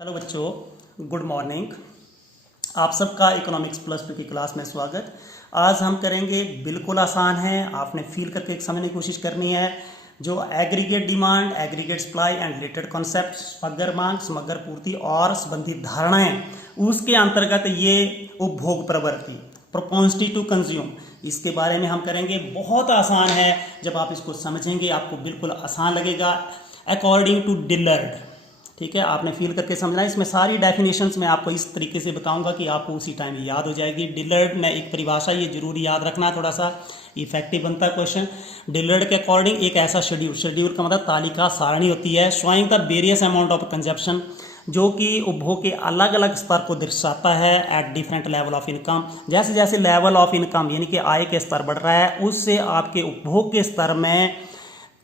Hello बच्चों, good morning. आप सबका इकोनॉमिक्स प्लस टू की क्लास में स्वागत। आज हम करेंगे, बिल्कुल आसान है, आपने फील करके समझने की कोशिश करनी है। जो aggregate demand, aggregate supply and related concept, समग्र मांग, समग्र पूर्ति और संबंधित धारणाएं, उसके अंतर्गत ये उपभोग प्रवृत्ति, प्रोपोंसिटी टू कंज्यूम, इसके बारे में हम करेंगे। बहुत आसान है, जब आप इसको समझेंगे आपको बिल्कुल आसान लगेगा। अकॉर्डिंग टू डिलर्ड, ठीक है, आपने फील करके समझना है। इसमें सारी डेफिनेशंस मैं आपको इस तरीके से बताऊंगा कि आपको उसी टाइम याद हो जाएगी। डिलर्ड में एक परिभाषा, ये जरूर याद रखना, थोड़ा सा इफेक्टिव बनता है क्वेश्चन। डिलर्ड के अकॉर्डिंग एक ऐसा शेड्यूल का मतलब तालिका सारणी होती है, showing the various amount of consumption, जो कि उपभोग के अलग अलग स्तर को दर्शाता है at different level of income. जैसे जैसे लेवल ऑफ इनकम यानी कि आय के स्तर बढ़ रहा है, उससे आपके उपभोग के स्तर में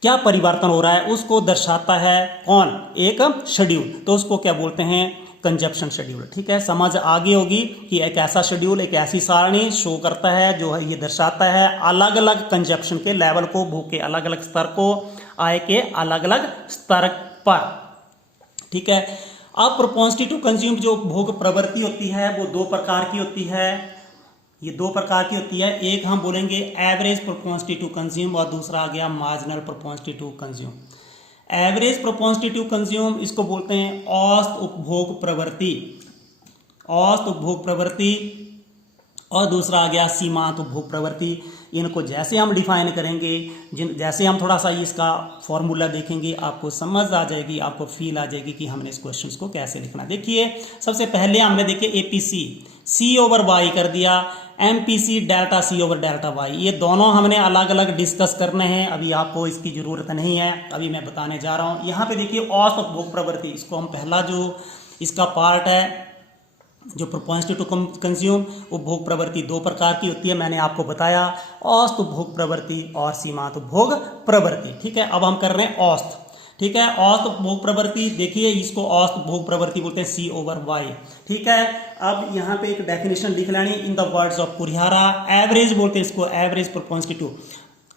क्या परिवर्तन हो रहा है उसको दर्शाता है कौन, एक शेड्यूल। तो उसको क्या बोलते हैं, कंजप्शन शेड्यूल। ठीक है, समझ आगे होगी कि एक ऐसा शेड्यूल, एक ऐसी सारणी शो करता है जो है ये दर्शाता है अलग अलग कंजप्शन के लेवल को, भूख के अलग अलग स्तर को, आय के अलग अलग स्तर पर। ठीक है, अब प्रोपोंसिटी टू कंज्यूम जो भोग प्रवृत्ति होती है वो दो प्रकार की होती है। ये दो प्रकार की होती है, एक हम बोलेंगे एवरेज प्रोपोंसिटी टू कंज्यूम और दूसरा आ गया marginal propensity to consume. Average propensity to consume इसको बोलते हैं औसत उपभोग प्रवृत्ति, औसत उपभोग प्रवृत्ति, और दूसरा आ गया सीमांत उपभोग प्रवृत्ति। इनको जैसे हम डिफाइन करेंगे, जैसे हम थोड़ा सा इसका फॉर्मूला देखेंगे, आपको समझ आ जाएगी, आपको फील आ जाएगी कि हमने इस क्वेश्चन को कैसे लिखना। देखिए, सबसे पहले हमने देखे एपीसी सी ओवर वाई कर दिया, MPC delta C over delta Y, ये दोनों हमने अलग अलग डिस्कस करने हैं, अभी आपको इसकी जरूरत नहीं है, अभी मैं बताने जा रहा हूँ। यहाँ पे देखिए औसत उपभोग प्रवृत्ति, इसको हम पहला जो इसका पार्ट है जो प्रोपोंसिटी टू कंज्यूम, उपभोग प्रवृत्ति दो प्रकार की होती है, मैंने आपको बताया, औसत उपभोग प्रवृत्ति और सीमांत उपभोग प्रवृत्ति। ठीक है, अब हम कर रहे हैं औसत। ठीक है, औसत उपभोग प्रवृत्ति, देखिए इसको औसत उपभोग प्रवृत्ति बोलते हैं, सी ओवर वाई। ठीक है, अब यहाँ पे एक डेफिनेशन लिख लेनी in the words of Kurihara. Average बोलते हैं इसको, एवरेज प्रोपोंसिटी टू,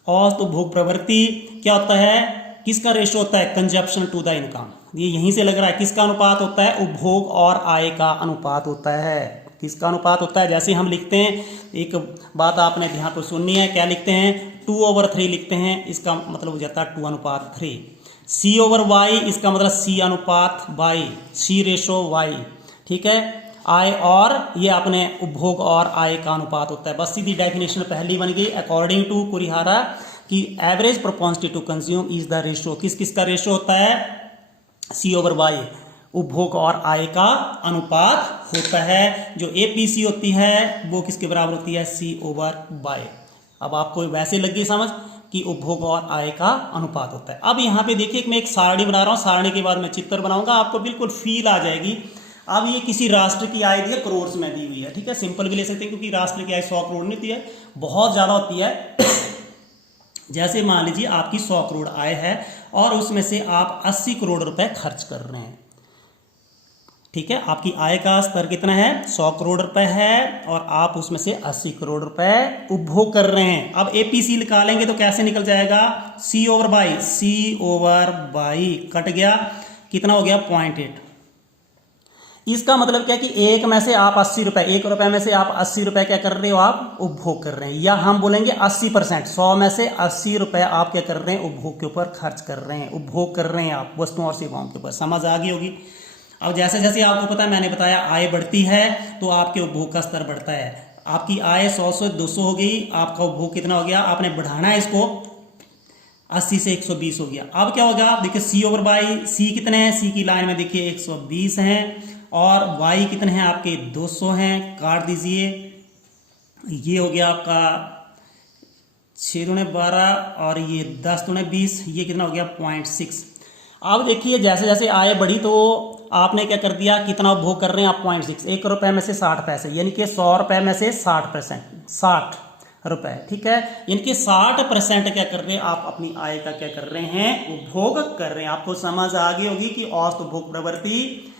औसत उपभोग प्रवृत्ति क्या होता है, किसका रेशो होता है, कंजप्शन टू द इनकम। ये यहीं से लग रहा है, किसका अनुपात होता है, उपभोग और आय का अनुपात होता है। किसका अनुपात होता है, जैसे हम लिखते हैं, एक बात आपने ध्यान तो सुननी है, क्या लिखते हैं, 2/3 लिखते हैं, इसका मतलब हो जाता है 2:3। सी ओवर वाई, इसका मतलब सी अनुपात वाई, सी रेशो वाई। ठीक है, आय और ये अपने उपभोग और आय का अनुपात होता है। बस सीधी डेफिनेशन पहली बन गई अकॉर्डिंग टू कुरिहारा कि average propensity to consume is the ratio, किस किस का रेशो होता है, सी ओवर वाई, उपभोग और आय का अनुपात होता है। जो एपीसी होती है वो किसके बराबर होती है, सी ओवर वाई। अब आपको वैसे लगी समझ कि उपभोग और आय का अनुपात होता है। अब यहाँ पे देखिए मैं एक सारणी बना रहा हूँ, सारणी के बाद मैं चित्र बनाऊंगा, आपको बिल्कुल फील आ जाएगी। अब ये किसी राष्ट्र की आय दी है, करोड़ में दी हुई है। ठीक है, सिंपल भी ले सकते हैं क्योंकि राष्ट्र की आय 100 करोड़ नहीं होती है, बहुत ज्यादा होती है। जैसे मान लीजिए आपकी 100 करोड़ आय है और उसमें से आप 80 करोड़ रुपए खर्च कर रहे हैं। ठीक है, आपकी आय का स्तर कितना है, 100 करोड़ रुपए है और आप उसमें से 80 करोड़ रुपए उपभोग कर रहे हैं। अब एपीसी निकालेंगे तो कैसे निकल जाएगा, C over by, C over by cut गया, कितना हो गया, 0.8। इसका मतलब क्या कि एक में से आप 80 रुपए, 1 रुपए में से आप 80 रुपए क्या कर रहे हो, आप उपभोग कर रहे हैं, या हम बोलेंगे 80%, 100 में से 80 रुपए आप क्या कर रहे हैं, उपभोग के ऊपर खर्च कर रहे हैं, उपभोग कर रहे हैं आप वस्तुओं और सेवाओं के ऊपर। समझ आ गई होगी। अब जैसे जैसे आपको पता है, मैंने बताया आय बढ़ती है तो आपके उपभोग का स्तर बढ़ता है। आपकी आय 100 से 200 हो गई, आपका उपभोग कितना हो गया, आपने बढ़ाना है इसको, 80 से 120 हो गया। अब क्या होगा, देखिए सी ओवर बाई, सी कितने हैं, सी की लाइन में देखिए 120 हैं और y कितने हैं आपके, 200 हैं, काट दीजिए। ये हो गया आपका 6 दूने 12 और ये 10 दूने 20, ये कितना हो गया, 0.6। अब देखिए जैसे जैसे आय बढ़ी तो आपने क्या कर दिया, कितना उपभोग कर रहे हैं आप, 0.6, 1 रुपए में से 60 पैसे, यानी कि 100 रुपए में से 60%, 60 रुपए। ठीक है, यानी कि 60% क्या कर रहे हैं आप, अपनी आय का क्या कर रहे हैं, उपभोग कर रहे हैं। आपको समझ आ गई होगी कि औसत उपभोग प्रवृत्ति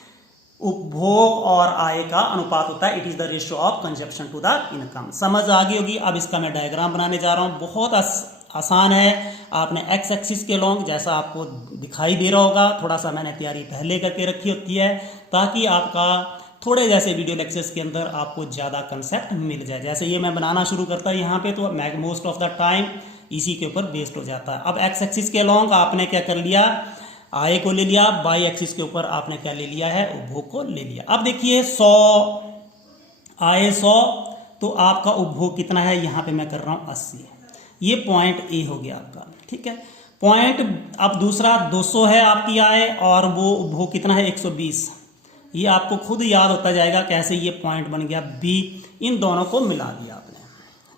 उपभोग और आय का अनुपात होता है, it is the ratio of consumption to the income. समझ आ गई होगी। अब इसका मैं डायग्राम बनाने जा रहा हूं, बहुत आसान है। आपने एक्स एक्सिस के लॉन्ग जैसा आपको दिखाई दे रहा होगा, थोड़ा सा मैंने तैयारी पहले करके रखी होती है, ताकि आपका थोड़े जैसे वीडियो लेक्चर्स के अंदर आपको ज़्यादा कंसेप्ट मिल जाए। जैसे ये मैं बनाना शुरू करता हूँ यहाँ पे, तो मोस्ट ऑफ द टाइम इसी के ऊपर बेस्ड हो जाता है। अब एक्स एक्सिस के अलॉन्ग आपने क्या कर लिया, आय को ले लिया, बाई एक्सिस के ऊपर आपने क्या ले लिया है, उपभोग को ले लिया। अब देखिए 100 आय 100, तो आपका उपभोग कितना है, यहाँ पे मैं कर रहा हूँ 80। ये पॉइंट ए हो गया आपका, ठीक है। पॉइंट अब दूसरा 200 है आपकी आय और वो उपभोग कितना है 120। ये आपको खुद याद होता जाएगा कैसे ये पॉइंट बन गया बी। इन दोनों को मिला दिया आपने,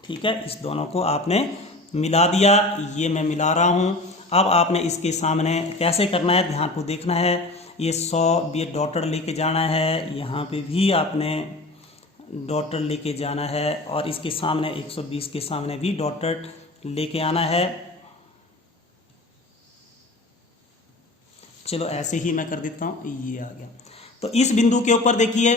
ठीक है, इस दोनों को आपने मिला दिया, ये मैं मिला रहा हूँ। अब आपने इसके सामने कैसे करना है, ध्यान को देखना है। ये 100 ये डॉटर लेके जाना है, यहाँ पे भी आपने डॉटर लेके जाना है और इसके सामने 120 के सामने भी डॉटर लेके आना है। चलो ऐसे ही मैं कर देता हूँ, ये आ गया। तो इस बिंदु के ऊपर देखिए,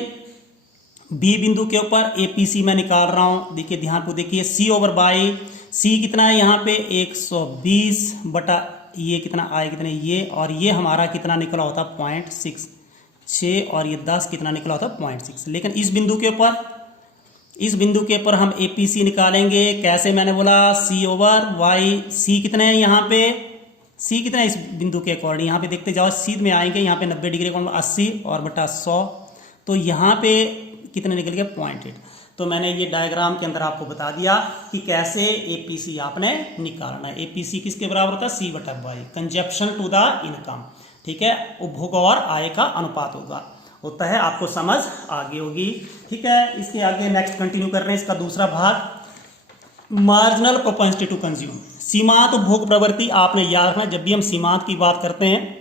बी बिंदु के ऊपर एपीसी मैं निकाल रहा हूँ। देखिए ध्यान को देखिए, सी ओवर बाई सी कितना है यहाँ पे 120 बटा ये कितना आए कितने ये, और ये हमारा कितना निकला होता 0.6 और ये 10 कितना निकला होता 0.6। लेकिन इस बिंदु के ऊपर हम एपीसी निकालेंगे कैसे, मैंने बोला सी ओवर वाई। सी कितने हैं यहाँ पे, सी कितना है इस बिंदु के अकॉर्डिंग, यहाँ पे देखते जाओ, सीध में आएंगे यहाँ पे 90 डिग्री कोण 80 और बटा 100, तो यहाँ पे कितने निकल गए 0.8। तो मैंने ये डायग्राम के अंदर आपको बता दिया कि कैसे एपीसी आपने निकालना है। एपीसी किसके बराबर होता है, सी बटा Y, consumption to the income, ठीक है, उपभोग और आय का अनुपात होता है। आपको समझ आगे होगी, ठीक है। इसके आगे नेक्स्ट कंटिन्यू कर रहे हैं, इसका दूसरा भाग मार्जिनल प्रोपेंसिटी टू कंज्यूम, सीमांत उपभोग प्रवृत्ति। आपने याद रखना, जब भी हम सीमांत की बात करते हैं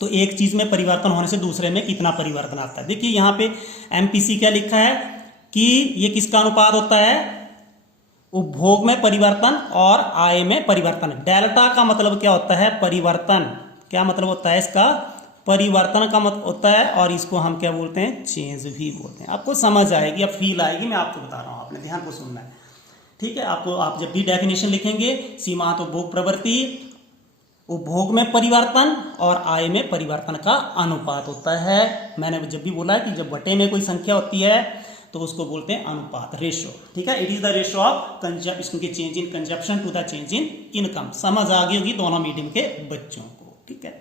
तो एक चीज में परिवर्तन होने से दूसरे में कितना परिवर्तन आता है। देखिए यहाँ पे एमपीसी क्या लिखा है कि ये किसका अनुपात होता है, उपभोग में परिवर्तन और आय में परिवर्तन। डेल्टा का मतलब क्या होता है, परिवर्तन। क्या मतलब होता है इसका, परिवर्तन का मतलब होता है, और इसको हम क्या बोलते हैं, चेंज भी बोलते हैं। आपको समझ आएगी, अब फील आएगी, मैं आपको बता रहा हूँ, आपने ध्यान को सुनना है, ठीक है। आपको आप जब भी डेफिनेशन लिखेंगे, सीमांत उपभोग प्रवृत्ति उपभोग में परिवर्तन और आय में परिवर्तन का अनुपात होता है। मैंने जब भी बोला कि जब बटे में कोई संख्या होती है तो उसको बोलते हैं अनुपात, रेशो, ठीक है। It is the ratio of consumption के change in consumption to the change in income. समझ आ गई होगी दोनों मीडियम के बच्चों को, ठीक है।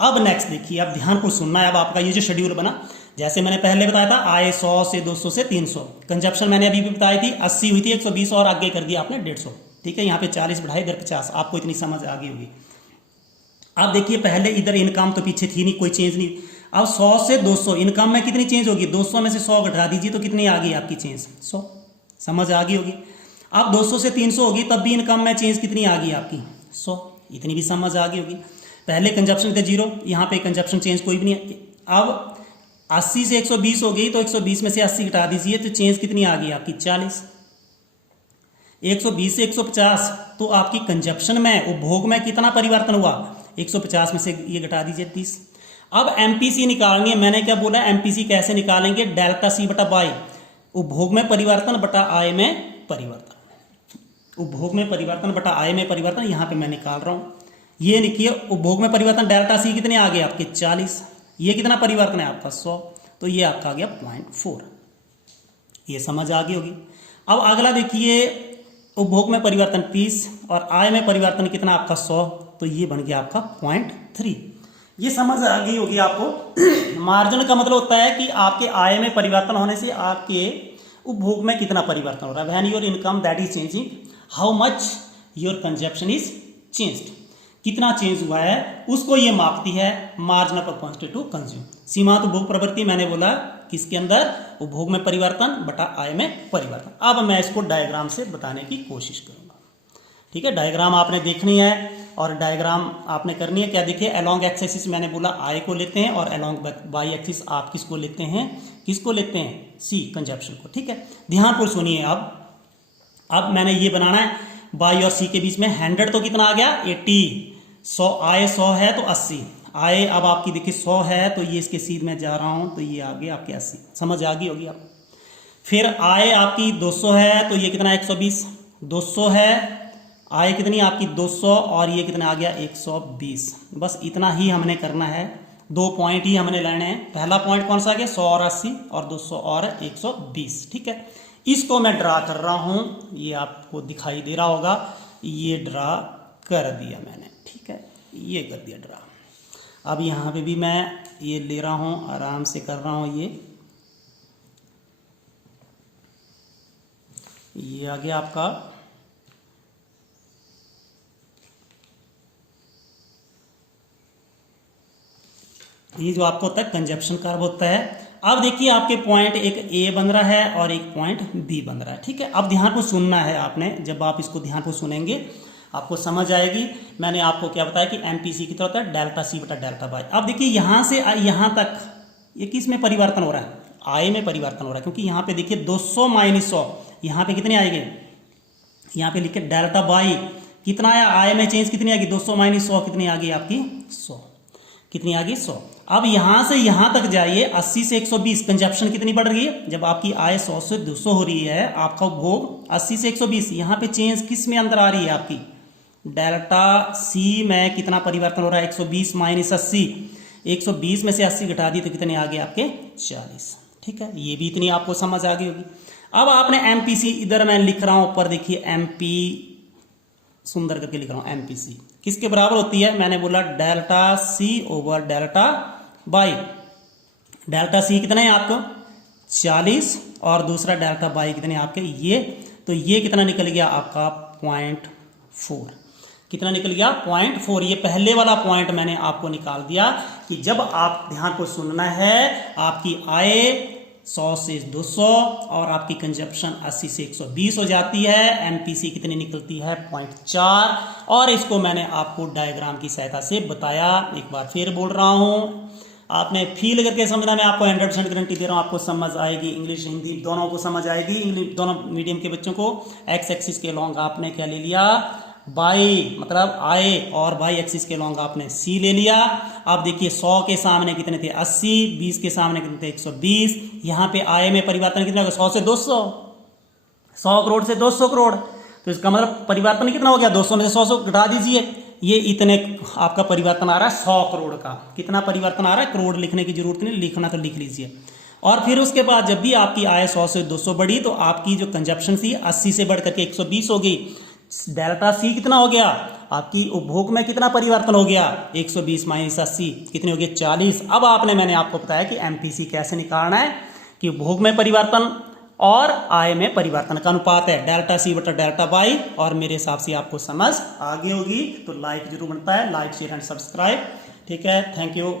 अब नेक्स्ट देखिए, अब ध्यान को सुनना है। अब आपका ये जो शेड्यूल बना, जैसे मैंने पहले बताया था, आय 100 से 200 से 300, कंजप्शन मैंने अभी भी बताई थी 80 हुई थी, 120 और आगे कर दिया आपने 150, ठीक है। यहाँ पे 40 बढ़ाई, इधर 50। आपको इतनी समझ आ गई होगी। अब देखिए पहले इधर इनकम तो पीछे थी नहीं, कोई चेंज नहीं। अब 100 से 200 इनकम में कितनी चेंज होगी, 200 में से 100 घटा दीजिए तो कितनी आ गई आपकी चेंज, 100। समझ आ गई होगी। अब 200 से 300 होगी, तब भी इनकम में चेंज कितनी आ गई आपकी, 100। इतनी भी समझ आ गई होगी। पहले कंजप्शन थे 0, यहाँ पे कंजप्शन चेंज कोई भी नहीं है। अब 80 से 120 हो गई, तो 120 में से 80 घटा दीजिए तो चेंज कितनी आ गई आपकी, 40। 120 से 150, तो आपकी कंजप्शन में, उपभोग में कितना परिवर्तन हुआ, 150 में से ये घटा दीजिए 30। अब एमपीसी निकालनी है। मैंने क्या बोला, एमपीसी कैसे निकालेंगे, डेल्टा सी बटा बाई, उपभोग में परिवर्तन बटा आय में परिवर्तन। उपभोग में परिवर्तन बटा आय में परिवर्तन, यहाँ पे मैं निकाल रहा हूँ। ये लिखिए, उपभोग में परिवर्तन डेल्टा सी कितने आ गए आपके 40, ये कितना परिवर्तन है आपका 100, तो ये आपका आ गया 0.4। ये समझ आ गई होगी। अब अगला देखिए, उपभोग में परिवर्तन 30 और आय में परिवर्तन कितना आपका 100, तो ये बन गया आपका 0.3। ये समझ आ गई होगी आपको। मार्जिन का मतलब होता है कि आपके आय में परिवर्तन होने से आपके उपभोग में कितना परिवर्तन हो रहा है। When your income that is changing, how much your consumption is changed, कितना चेंज हुआ है, उसको ये मापती है मार्जिनल प्रोपेंसिटी टू कंज्यूम। सीमांत उपभोग प्रवृत्ति मैंने बोला किसके अंदर, उपभोग में परिवर्तन बटा आय में परिवर्तन। अब मैं इसको डायग्राम से बताने की कोशिश करूंगा, ठीक है। डायग्राम आपने देखनी है और डायग्राम आपने करनी है। क्या देखिए, अलोंग एक्स एक्सिस मैंने बोला आय को लेते हैं और अलोंग वाई एक्सिस आप किसको लेते हैं, सी कंजप्शन को, ठीक है। ध्यान पर सुनिए। अब मैंने ये बनाना है, बाई और सी के बीच में 100 तो कितना आ गया 80, 100 आय 100 है तो 80 आय। अब आपकी देखिए 100 है तो ये इसके सीध में जा रहा हूं तो ये आ गया आपके 80। समझ आ गई होगी आप। फिर आय आपकी 200 है तो ये कितना 120, 200 है आय कितनी आपकी 200 और ये कितना आ गया 120। बस इतना ही हमने करना है। दो पॉइंट ही हमने लेने हैं। पहला पॉइंट कौन सा आ गया, 100 और 80 और 200 और 120। ठीक है, इसको मैं ड्रा कर रहा हूं, ये आपको दिखाई दे रहा होगा, ये ड्रा कर दिया मैंने। ठीक है, ये कर दिया ड्रा। अब यहाँ पे भी मैं ये ले रहा हूं, आराम से कर रहा हूं, ये आ गया आपका ये जो आपको होता है कंजप्शन कर्व होता है। अब देखिए आपके पॉइंट एक ए बन रहा है और एक पॉइंट बी बन रहा है। ठीक है, अब ध्यान को सुनना है आपने, जब आप इसको ध्यान को सुनेंगे आपको समझ आएगी। मैंने आपको क्या बताया कि एमपीसी कितना होता है, डेल्टा सी बटा डेल्टा वाई। अब देखिए यहाँ से यहाँ तक ये किस में परिवर्तन हो रहा है, आय में परिवर्तन हो रहा है, क्योंकि यहाँ पे देखिए 200 माइनस 100, यहाँ पे कितने आएंगे, यहाँ पे लिखे डेल्टा बाई कितना आया, आय में चेंज कितनी आ गई, 200 माइनस 100 कितनी आ गई आपकी 100, कितनी आ गई 100। अब यहां से यहां तक जाइए, 80 से 120, कंजप्शन कितनी बढ़ रही है, जब आपकी आय 100 से 200 हो रही है, आपका उपभोग 80 से 120, यहां पे चेंज किस में अंदर आ रही है आपकी, डेल्टा सी में कितना परिवर्तन हो रहा है, 120 माइनस 80, 120 में से 80 घटा दी तो कितने आ गए आपके 40। ठीक है, ये भी इतनी आपको समझ आ गई होगी। अब आपने एमपीसी, इधर मैं लिख रहा हूं ऊपर देखिए, एमपी सुंदर करके लिख रहा हूं, एमपीसी किसके बराबर होती है, मैंने बोला delta C over delta Y. Delta C कितना है आपको 40 और दूसरा डेल्टा बाई कितने आपके ये, तो ये कितना निकल गया आपका 0.4, कितना निकल गया 0.4। ये पहले वाला पॉइंट मैंने आपको निकाल दिया कि जब आप ध्यान को सुनना है, आपकी आय 100 से 200 और आपकी कंजप्शन 80 से 120 हो जाती है, एमपीसी कितनी निकलती है 0.4। और इसको मैंने आपको डायग्राम की सहायता से बताया। एक बार फिर बोल रहा हूं, आपने फील करके समझना, मैं आपको 100% गारंटी दे रहा हूं, आपको समझ आएगी, इंग्लिश हिंदी दोनों को समझ आएगी। इंग्लिश दोनों मीडियम के बच्चों को एक्स एक्सिस के लॉन्ग आपने क्या ले लिया, बाई मतलब आय, और बाई एक्सिस के लॉन्ग आपने सी ले लिया। अब देखिए 100 के सामने कितने थे 80, 20 के सामने कितने थे 120, यहाँ पे आय में परिवर्तन कितना होगा 100 से 200, 100 करोड़ से 200 करोड़, तो इसका मतलब परिवर्तन कितना हो गया, 200 में से 100 घटा दीजिए, ये इतने आपका परिवर्तन आ रहा है 100 करोड़ का। कितना परिवर्तन आ रहा है, करोड़ लिखने की जरूरत नहीं, लिखना तो लिख लीजिए। और फिर उसके बाद जब भी आपकी आय 100 से 200 बढ़ी तो आपकी जो कंजप्शन थी 80 से बढ़ करके 120 हो गई। डेल्टा सी कितना हो गया, आपकी उपभोग में कितना परिवर्तन हो गया, 120 माइनस 80 कितने हो गए 40। अब मैंने आपको बताया कि एमपीसी कैसे निकालना है, कि उपभोग में परिवर्तन और आय में परिवर्तन का अनुपात है डेल्टा सी बटा डेल्टा बाई। और मेरे हिसाब से आपको समझ आ गई होगी, तो लाइक जरूर बनता है, लाइक शेयर एंड सब्सक्राइब। ठीक है, थैंक यू।